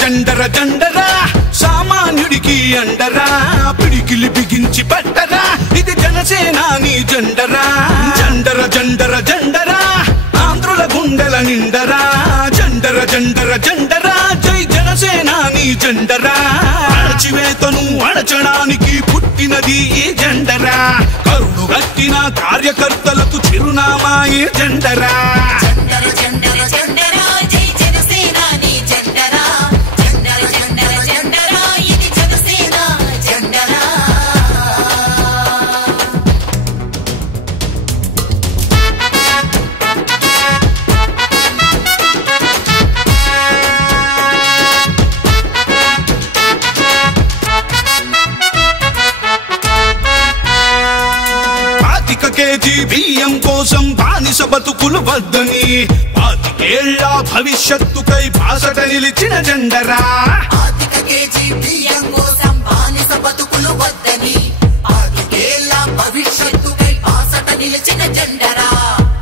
జండర జండరా సామాన్యుడికి అండరా పిడికిలి బిగించి పట్టరా ఇది జనసేనాని జెండరా జండర జండర జండరా ఆంధ్రుల గుండెల నిండరా జండర జండర జండరా జై జనసేనాని జెండరా అణచివేతను అణచడానికి పుట్టినది ఈ జెండరా కరుడు గట్టిన కార్యకర్తలకు చిరునామా ఈ జెండరా కేజీ బియ్యం కోసం బానిస బతుకులు వద్దని 25 ఏళ్ల భవిష్యత్తుకై బాసట నిలిచిన జెండరా కేజీ బియ్యం కోసం బానిస బతుకులు వద్దని 25 ఏళ్ల భవిష్యత్తుకై బాసట నిలిచిన జెండరా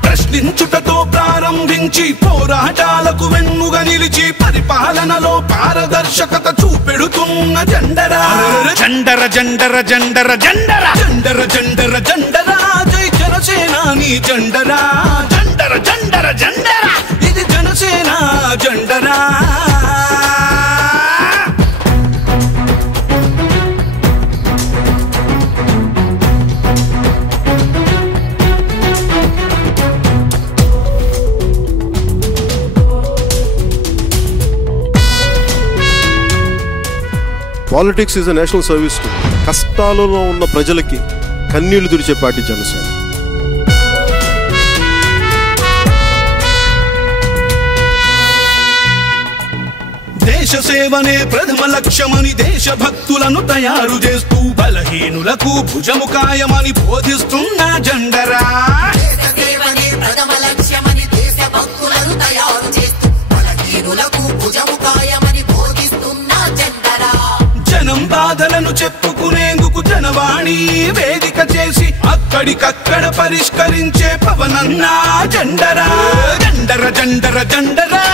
ప్రశ్నించుటతో ప్రారంభించి పోరాటాలకు వెన్నుగా నిలిచి పరిపాలనలో పారదర్శకత చూపెడుతున్న జెండరా జండర జండర జండర జండర జండర జండర జండరా జై జనసేనాని జెండరా జండర జండర జండరా ఇది జనసేన జెండరా politics is a national service to కష్టాలలో ఉన్న ప్రజలకి కన్నీళ్లు తుడిచే పార్టీ జనసేన దేశ సేవనే ప్రథమ లక్ష్యమని దేశభక్తులను తయారు చేస్తూ బలహీనులకు భుజము కాయమని బోధిస్తున్న జెండరా ప్రథమ లక్ష్యమని దేశభక్తులను తయారు చేస్తూ బలహీనులకు భుజము కాయమని బోధిస్తున్న జెండరా జనం బాధలను చెప్పుకునేందుకు జనవాణి వేదిక చేసి అక్కడికక్కడ పరిష్కరించే పవనన్న జెండరా జండర జండర జండరా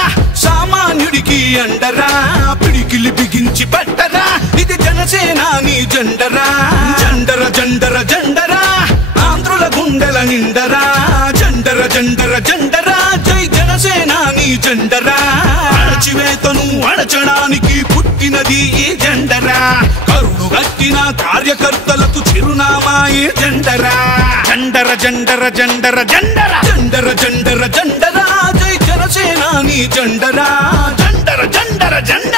సామాన్యుడికి అండరా పిడికిలి బిగించి పట్టరా ఇది జనసేనాని జెండరా జండర జండర జండరా ఆంధ్రుల గుండెల నిండరా జండర జండర జండరా జై జనసేనాని జెండరా అణచివేతను అణచడానికి పుట్టినది ఈ జెండరా కరుడు గట్టిన కార్యకర్తలకు చిరునామా ఈ జెండరా జండర జండర జండర జండర జండర జండర జండరా జై జనసేనాని జెండరా జండర జండర జండర